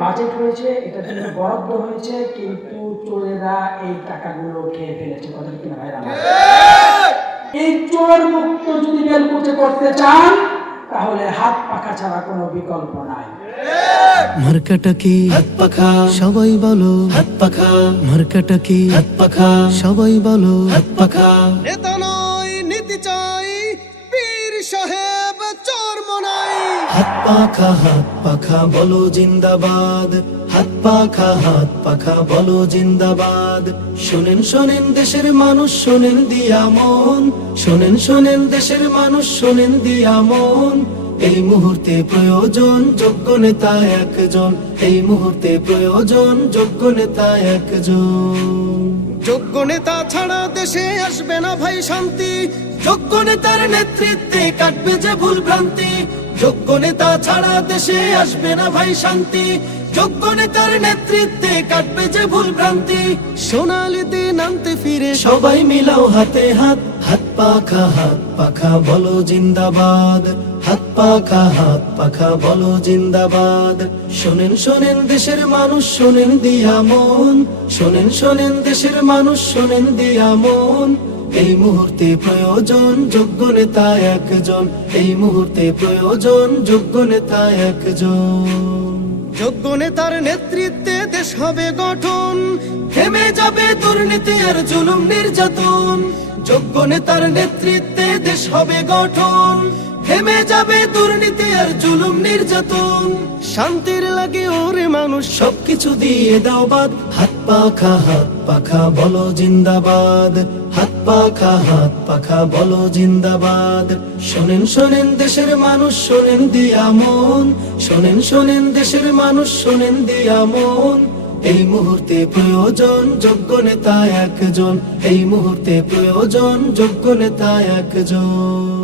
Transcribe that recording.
Budget হয়েছে এটার জন্য বরাদ্দ হয়েছে কিন্তু চোরেরা এই টাকাগুলো খেয়ে ফেলেছে। কথা কিনা ভাইরা? এই চোর মুক্ত যদি বেলকুচে করতে চান তাহলে হাত পাখা ছাড়া কোনো বিকল্প নাই। মার্কাটা কি? হাত পাখা। সবাই বলো। হাত পাখা। মার্কাটা কি? হাত পাখা। সবাই বলো। হাত পাখা। নেতা নয় নীতি চাই। হাত পাখা হাত পাখা বলো জিন্দাবাদ। হাত পাখা হাত পাখা বলো জিন্দাবাদ। শোনেন শোনেন দেশের মানুষ শোনেন দিয়া মন। শোনেন শোনেন দেশের মানুষ শোনেন দিয়া মন। এই মুহূর্তে প্রয়োজন যোগ্য নেতা একজন। এই মুহূর্তে প্রয়োজন যোগ্য নেতা একজন। যোগ্য নেতা ছাড়া দেশে আসবে না ভাই শান্তি। যোগ্য নেতার নেতৃত্বে কাটবে যে ভুল ভ্রান্তি। যোগ্য নেতা ছাড়া দেশে আসবে না ভাই শান্তি। যোগ্য নেতার নেতৃত্বে কাটবে যে ভুল ভ্রান্তি। সোনালি দিন আনতে ফিরে সবাই মিলাও হাতে হাত। হাত পাখা হাত পাখা বলো জিন্দাবাদ। হাত পাখা হাত পাখা বলো জিন্দাবাদ। শোনেন শোনেন দেশের মানুষ, শোনেন দিয়া মন। শোনেন শোনেন দেশের মানুষ, শোনেন দিয়া মন। এই মুহূর্তে প্রয়োজন যোগ্য নেতা একজন। এই মুহূর্তে প্রয়োজন যোগ্য নেতা একজন। যোগ্য নেতার নেতৃত্বে দেশ হবে গঠন। থেমে যাবে দুর্নীতি আর জুলুম নির্যাতন। যোগ্য নেতার নেতৃত্বে দেশ হবে গঠন। থেমে যাবে দুর্নীতি আর জুলুম নির্যাতন। শান্তির লাগে ওরে মানুষ। সবকিছু দিয়ে দাও বাদ। হাত পাখা হাত পাখা, বলো জিন্দাবাদ। হাত পাখা হাত পাখা, বলো জিন্দাবাদ। শোনেন শোনেন দেশের মানুষ, শোনেন দিয়া মন। শোনেন শোনেন দেশের মানুষ, শোনেন দিয়া মন। এই মুহূর্তে প্রয়োজন, যোগ্য নেতা একজন। এই মুহূর্তে প্রয়োজন, যোগ্য নেতা একজন।